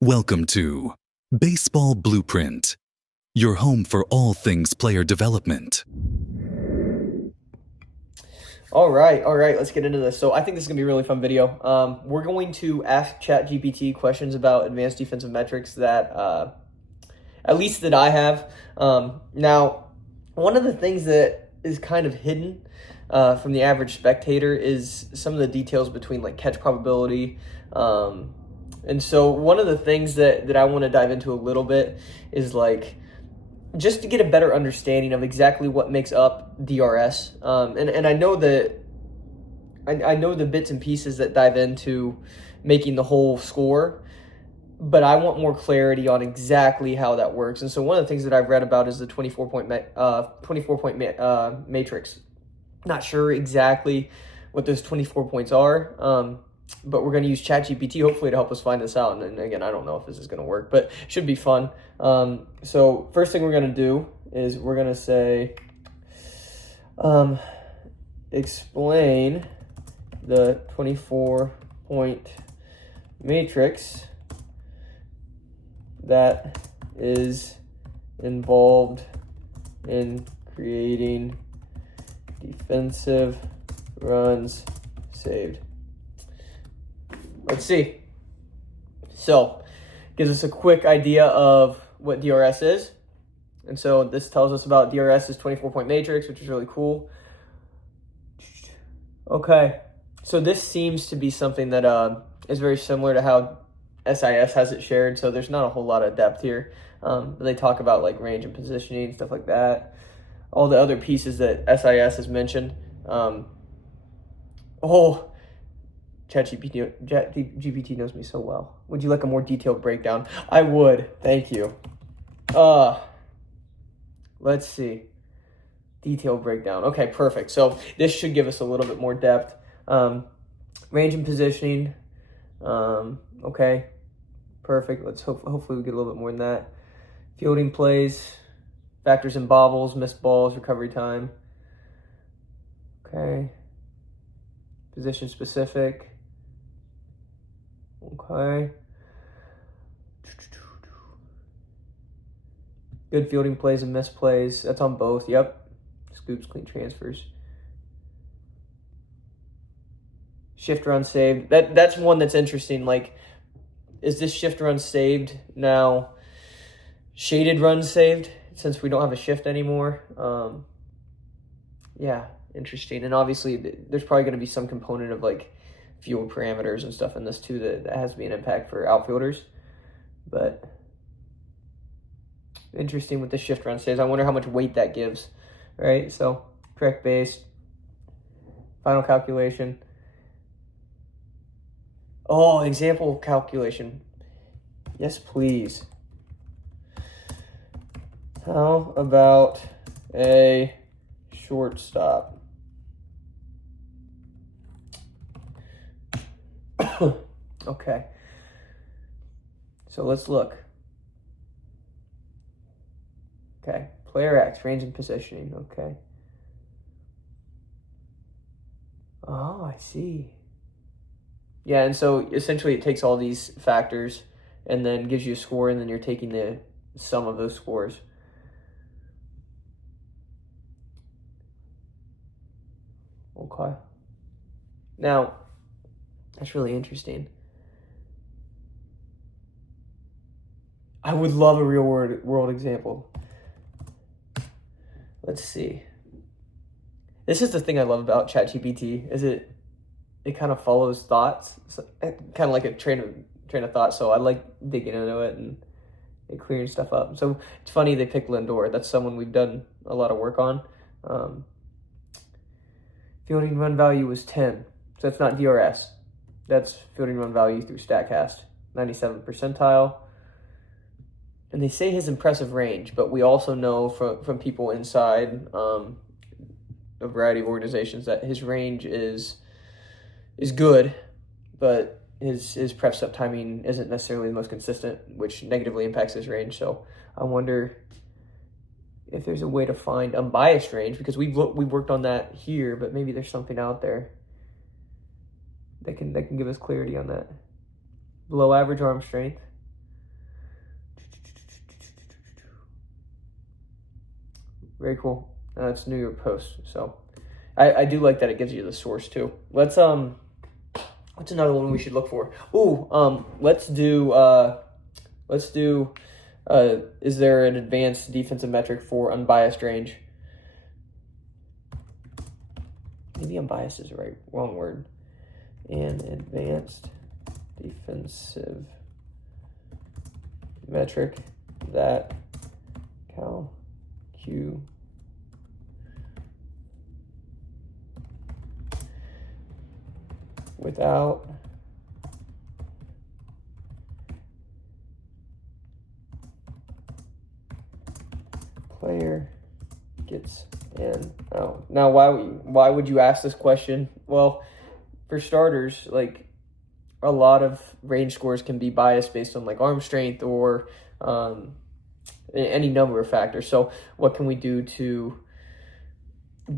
Welcome to Baseball Blueprint, your home for all things player development. All right, let's get into this. So I think this is gonna be a really fun video. We're going to ask ChatGPT questions about advanced defensive metrics that, at least that I have. Now, one of the things that is kind of hidden from the average spectator is some of the details between like catch probability. And so one of the things that I want to dive into a little bit is like just to get a better understanding of exactly what makes up DRS. And I know that I know the bits and pieces that dive into making the whole score, but I want more clarity on exactly how that works. And so one of the things that I've read about is the 24-point matrix. Not sure exactly what those 24 points are. But we're going to use ChatGPT hopefully to help us find this out. And again, I don't know if this is going to work, but it should be fun. So first thing we're going to do is we're going to say, explain the 24-point matrix that is involved in creating defensive runs saved. Let's see. So, gives us a quick idea of what DRS is. And so this tells us about DRS's 24-point matrix, which is really cool. Okay. So this seems to be something that is very similar to how SIS has it shared. So there's not a whole lot of depth here. But they talk about like range and positioning, stuff like that. All the other pieces that SIS has mentioned. ChatGPT knows me so well. Would you like a more detailed breakdown? I would. Thank you. Let's see. Detailed breakdown. Okay, perfect. So this should give us a little bit more depth. Range and positioning. Okay, perfect. Let's hopefully we get a little bit more than that. Fielding plays, factors in bobbles, missed balls, recovery time. Okay. Position specific. Okay. Good fielding plays and missed plays. That's on both. Yep. Scoops, clean transfers. Shift run saved. That's one that's interesting. Like, is this shift run saved now? Shaded runs saved since we don't have a shift anymore. Yeah, interesting. And obviously, there's probably going to be some component of like field parameters and stuff in this too that has to be an impact for outfielders. But interesting with the shift run saves. I wonder how much weight that gives, right? So correct base, final calculation. Oh, example calculation. Yes, please. How about a shortstop? Okay. So let's look. Okay. Player X, range and positioning. Okay. Oh, I see. Yeah, and so essentially it takes all these factors and then gives you a score, and then you're taking the sum of those scores. Okay. Now, that's really interesting. I would love a real world example. Let's see. This is the thing I love about ChatGPT, is it kind of follows thoughts, so, kind of like a train of thought. So I like digging into it and clearing stuff up. So it's funny they picked Lindor. That's someone we've done a lot of work on. Fielding run value was 10, so that's not DRS. That's fielding run value through StatCast, 97th percentile. And they say his impressive range, but we also know from people inside a variety of organizations that his range is good, but his prep step timing isn't necessarily the most consistent, which negatively impacts his range. So I wonder if there's a way to find unbiased range, because we've worked on that here, but maybe there's something out there that can give us clarity on that. Below average arm strength. Very cool. It's New York Post. So I do like that it gives you the source too. What's another one we should look for? Ooh, let's do is there an advanced defensive metric for unbiased range? Maybe unbiased is the wrong word. An advanced defensive metric that calcu without player gets in. Oh, now why would you ask this question? Well, for starters, like a lot of range scores can be biased based on like arm strength or any number of factors. So what can we do to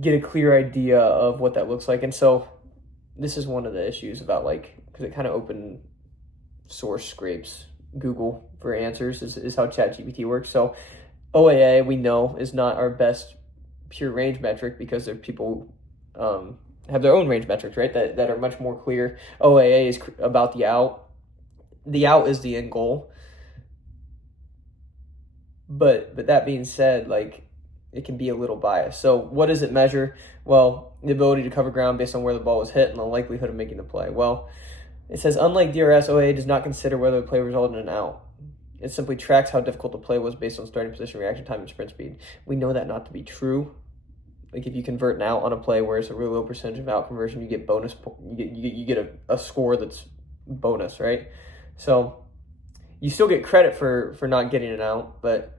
get a clear idea of what that looks like? And so this is one of the issues about because it kind of open source scrapes Google for answers is how ChatGPT works. So OAA, we know, is not our best pure range metric because there are people have their own range metrics, right, that are much more clear. OAA is about the out. The out is the end goal. But that being said, it can be a little biased. So what does it measure? Well, the ability to cover ground based on where the ball was hit and the likelihood of making the play. Well, it says, unlike DRS, OAA does not consider whether the play resulted in an out. It simply tracks how difficult the play was based on starting position, reaction time, and sprint speed. We know that not to be true. Like if you convert an out on a play where it's a really low percentage of out conversion, you get bonus. You get a score that's bonus, right? So you still get credit for not getting an out, but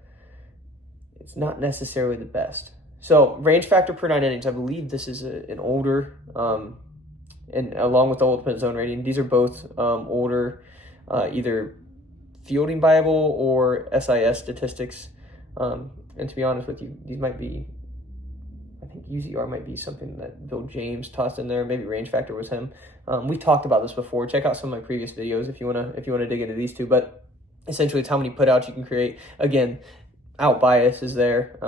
it's not necessarily the best. So range factor per 9 innings, I believe this is an older, and along with the ultimate zone rating, these are both older, either fielding Bible or SIS statistics. And to be honest with you, these might be, I think UZR might be something that Bill James tossed in there. Maybe range factor was him. We've talked about this before. Check out some of my previous videos if you wanna dig into these two. But essentially, it's how many putouts you can create. Again, out bias is there,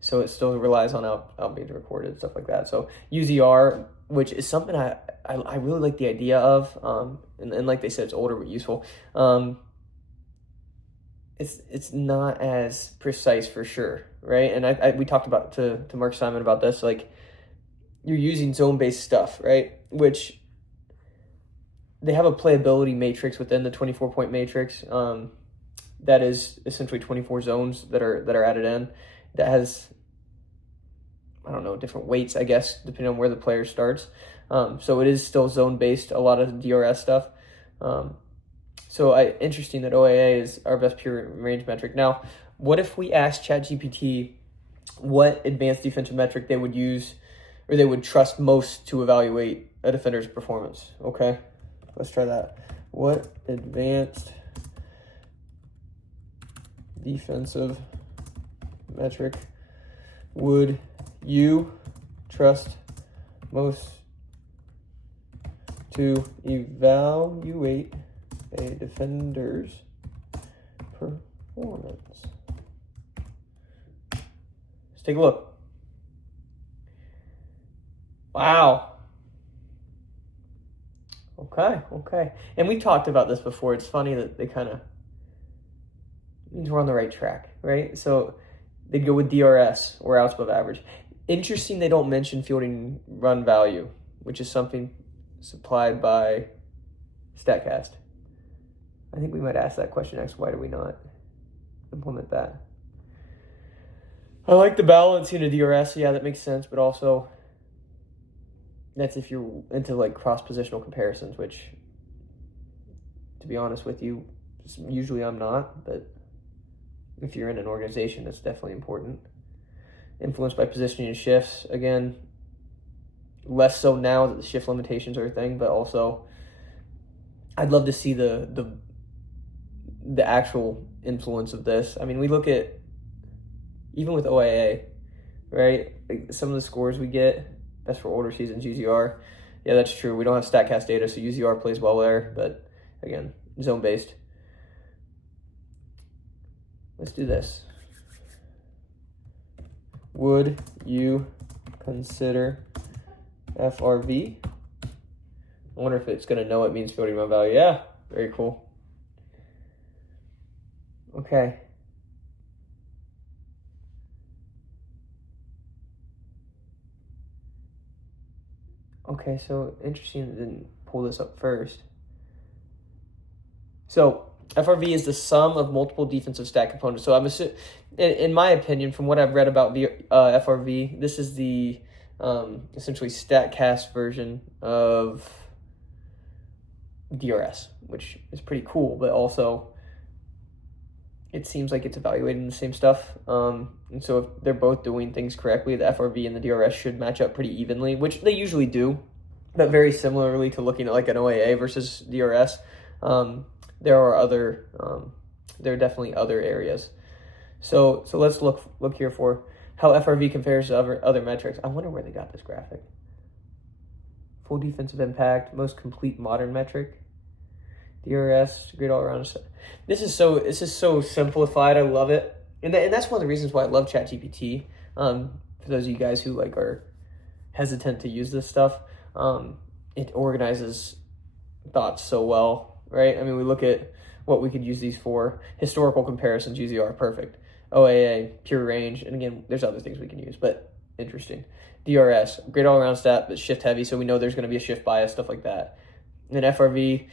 so it still relies on out being recorded, stuff like that. So UZR, which is something I really like the idea of, and like they said, it's older but useful. It's not as precise for sure, right? And we talked about to Mark Simon about this, like you're using zone-based stuff, right? Which they have a playability matrix within the 24-point matrix. That is essentially 24 zones that are added in. That has, I don't know, different weights, I guess, depending on where the player starts. So it is still zone-based, a lot of DRS stuff. So interesting that OAA is our best pure range metric. Now, what if we asked ChatGPT what advanced defensive metric they would use or they would trust most to evaluate a defender's performance? Okay, let's try that. What advanced defensive metric would you trust most to evaluate a defender's performance? Let's take a look. Wow. Okay. And we talked about this before. It's funny that they kind of means we're on the right track, right? So they go with DRS or outs above average. Interesting they don't mention fielding run value, which is something supplied by StatCast. I think we might ask that question next. Why do we not implement that? I like the balancing of DRS. Yeah, that makes sense. But also, that's if you're into cross-positional comparisons, which, to be honest with you, usually I'm not. But if you're in an organization, that's definitely important. Influenced by positioning and shifts. Again, less so now that the shift limitations are a thing, but also I'd love to see the actual influence of this. I mean, we look at, even with OAA, right? Some of the scores we get, best for older seasons, UZR. Yeah, that's true. We don't have StatCast data, so UZR plays well there, but again, zone-based. Let's do this. Would you consider FRV? I wonder if it's going to know it means floating amount value. Yeah, very cool. Okay. Okay, so interesting it didn't pull this up first. So FRV is the sum of multiple defensive stat components. So I'm assuming, in my opinion, from what I've read about FRV, this is the essentially StatCast version of DRS, which is pretty cool, but also it seems like it's evaluating the same stuff. And so if they're both doing things correctly, the FRV and the DRS should match up pretty evenly, which they usually do, but very similarly to looking at like an OAA versus DRS. There are definitely other areas. So let's look here for how FRV compares to other metrics. I wonder where they got this graphic. Full defensive impact, most complete modern metric, DRS, great all around. This is so simplified. I love it, and that's one of the reasons why I love ChatGPT. For those of you guys who like are hesitant to use this stuff, it organizes thoughts so well, right? I mean, we look at what we could use these for. Historical comparisons usually are perfect. OAA, pure range, and again, there's other things we can use, but interesting. DRS, great all-around stat, but shift heavy, so we know there's going to be a shift bias, stuff like that. And then FRV,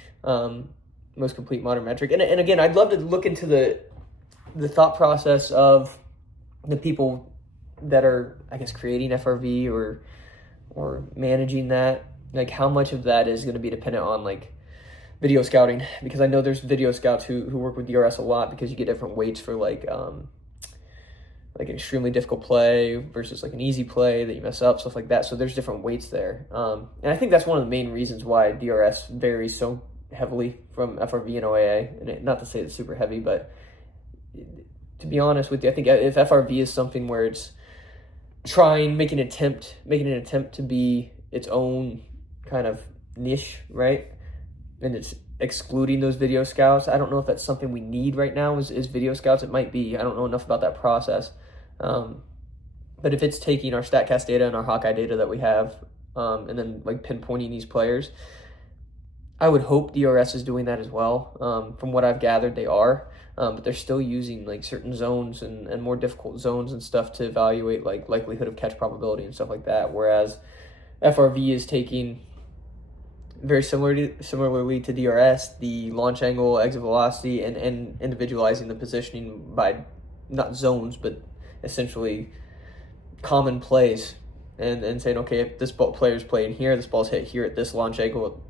most complete modern metric. And again, I'd love to look into the thought process of the people that are, I guess, creating FRV or managing that. Like, how much of that is going to be dependent on, like, video scouting? Because I know there's video scouts who work with DRS a lot because you get different weights for, like an extremely difficult play versus like an easy play that you mess up, stuff like that. So there's different weights there. And I think that's one of the main reasons why DRS varies so heavily from FRV and OAA. And not to say it's super heavy, but to be honest with you, I think if FRV is something where it's making an attempt to be its own kind of niche, right? And it's excluding those video scouts. I don't know if that's something we need right now is video scouts. It might be. I don't know enough about that process. But if it's taking our StatCast data and our Hawkeye data that we have, and then like pinpointing these players, I would hope DRS is doing that as well. From what I've gathered, they are, but they're still using like certain zones and more difficult zones and stuff to evaluate like likelihood of catch probability and stuff like that. Whereas FRV is taking very similarly to DRS, the launch angle, exit velocity, and individualizing the positioning by not zones, but essentially common plays, and saying, okay, if this player's playing here, this ball's hit here at this launch angle,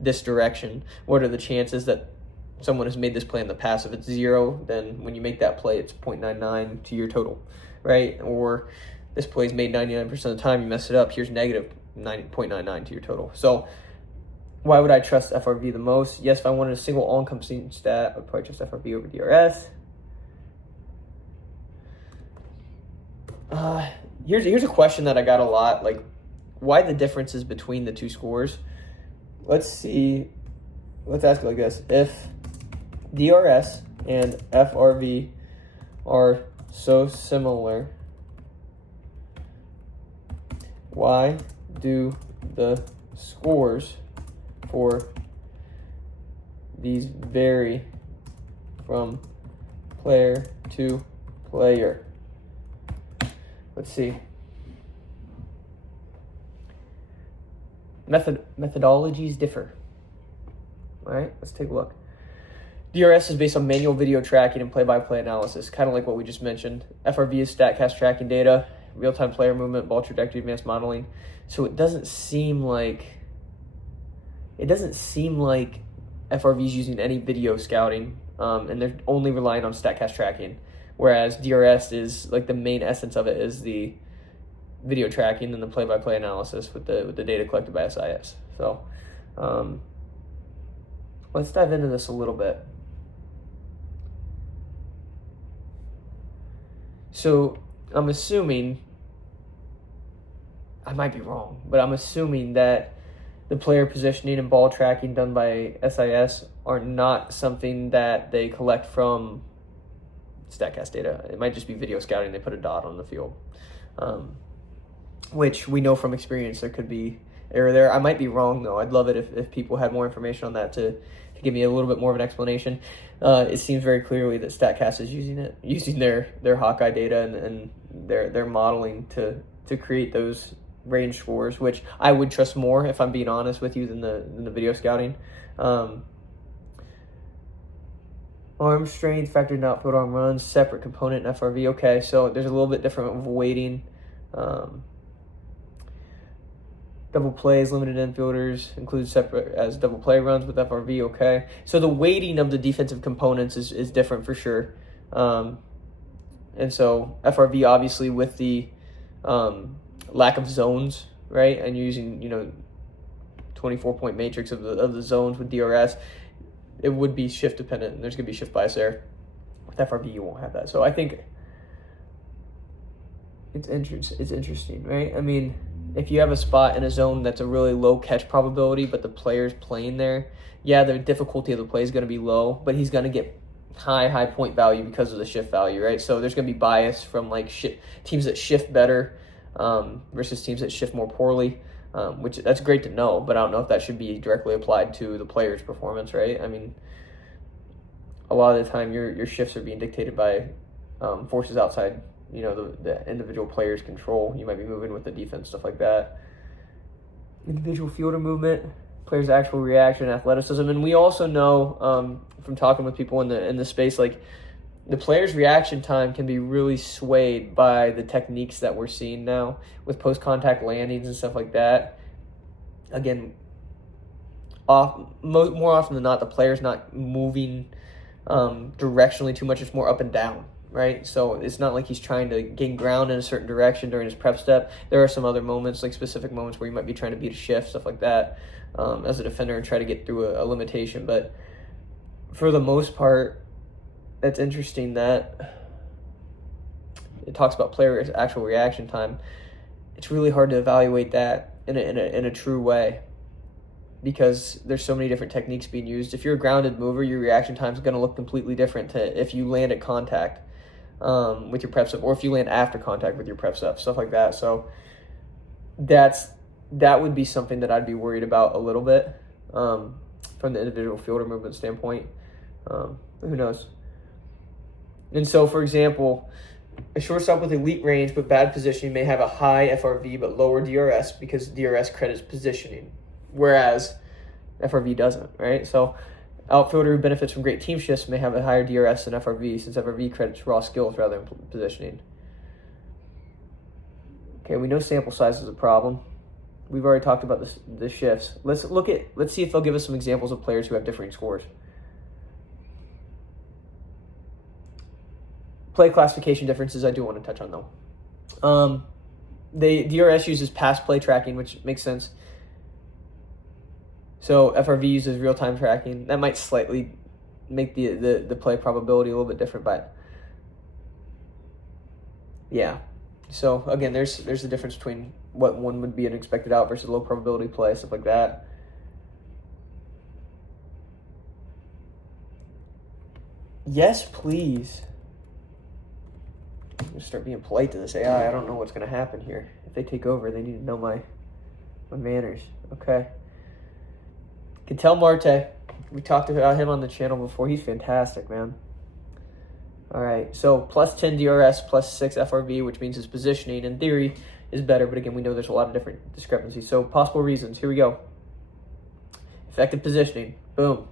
this direction, what are the chances that someone has made this play in the past? If it's 0, then when you make that play, it's 0.99 to your total, right? Or this play's made 99% of the time, you mess it up, here's negative 0.99 to your total. So why would I trust FRV the most? Yes, if I wanted a single all-encompassing stat, I'd probably trust FRV over DRS. Here's a question that I got a lot, like why the differences between the two scores. Let's ask it like this: if DRS and FRV are so similar, why do the scores for these vary from player to player? Let's see. Methodologies differ. All right, let's take a look. DRS is based on manual video tracking and play-by-play analysis, kind of like what we just mentioned. FRV is StatCast tracking data, real-time player movement, ball trajectory, advanced modeling. So it doesn't seem like FRV is using any video scouting, and they're only relying on StatCast tracking. Whereas DRS is like the main essence of it is the video tracking and the play-by-play analysis with the data collected by SIS. So let's dive into this a little bit. So I'm assuming, I might be wrong, but I'm assuming that the player positioning and ball tracking done by SIS are not something that they collect from StatCast data. It might just be video scouting. They put a dot on the field, which we know from experience there could be error there. I might be wrong, though. I'd love it if people had more information on that to give me a little bit more of an explanation. It seems very clearly that StatCast is using their Hawkeye data and their modeling to create those range scores, which I would trust more, if I'm being honest with you, than the video scouting. Arm strength factored in outfield arm runs, separate component in FRV. Okay, so there's a little bit different of weighting. Double plays, limited infielders, include separate as double play runs with FRV, okay. So the weighting of the defensive components is different for sure. And so FRV, obviously, with the lack of zones, right, and using, 24-point matrix of the zones with DRS, it would be shift dependent, and there's going to be shift bias there. With FRV, you won't have that. So I think it's interesting, right? I mean, if you have a spot in a zone that's a really low catch probability, but the player's playing there, yeah, the difficulty of the play is going to be low, but he's going to get high point value because of the shift value, right? So there's going to be bias from like teams that shift better versus teams that shift more poorly, which that's great to know, but I don't know if that should be directly applied to the player's performance, right? I mean, a lot of the time your shifts are being dictated by forces outside the individual player's control. You might be moving with the defense, stuff like that. Individual fielder movement, player's actual reaction, athleticism, and we also know from talking with people in the space, like the player's reaction time can be really swayed by the techniques that we're seeing now with post-contact landings and stuff like that. Again, more often than not, the player's not moving directionally too much. It's more up and down, right? So it's not like he's trying to gain ground in a certain direction during his prep step. There are some other moments, like specific moments, where you might be trying to beat a shift, stuff like that, as a defender and try to get through a limitation. But for the most part, that's interesting that it talks about player's actual reaction time. It's really hard to evaluate that in a true way, because there's so many different techniques being used. If you're a grounded mover, your reaction time is going to look completely different to if you land at contact with your prep step, or if you land after contact with your prep step, stuff like that. So that would be something that I'd be worried about a little bit from the individual fielder movement standpoint. Who knows? And so, for example, a shortstop with elite range but bad positioning may have a high FRV but lower DRS because DRS credits positioning, whereas FRV doesn't, right? So outfielder who benefits from great team shifts may have a higher DRS than FRV, since FRV credits raw skills rather than positioning. Okay, we know sample size is a problem. We've already talked about the shifts. Let's see if they'll give us some examples of players who have differing scores. Play classification differences I do want to touch on, though. DRS uses past play tracking, which makes sense. So FRV uses real-time tracking. That might slightly make the play probability a little bit different, but yeah. So again, there's a difference between what one would be an expected out versus low probability play, stuff like that. Yes, please. I'm going to start being polite to this AI. I don't know what's going to happen here. If they take over, they need to know my manners. Okay. Ketel Marte. We talked about him on the channel before. He's fantastic, man. All right. So plus 10 DRS, plus 6 FRV, which means his positioning, in theory, is better. But again, we know there's a lot of different discrepancies. So possible reasons. Here we go. Effective positioning. Boom.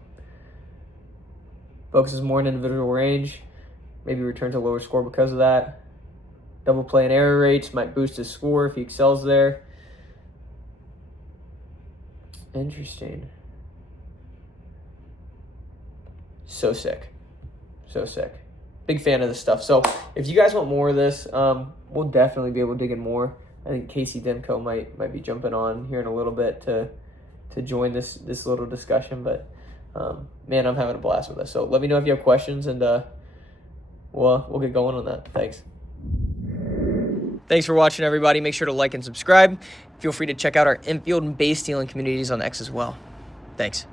Focuses more on individual range. Maybe returns a lower score because of that. Double play and error rates might boost his score if he excels there. Interesting. So sick. So sick. Big fan of this stuff. So if you guys want more of this, we'll definitely be able to dig in more. I think Casey Demko might be jumping on here in a little bit to join this little discussion. But man, I'm having a blast with this. So let me know if you have questions, and we'll get going on that. Thanks. Thanks for watching, everybody. Make sure to like and subscribe. Feel free to check out our infield and base stealing communities on X as well. Thanks.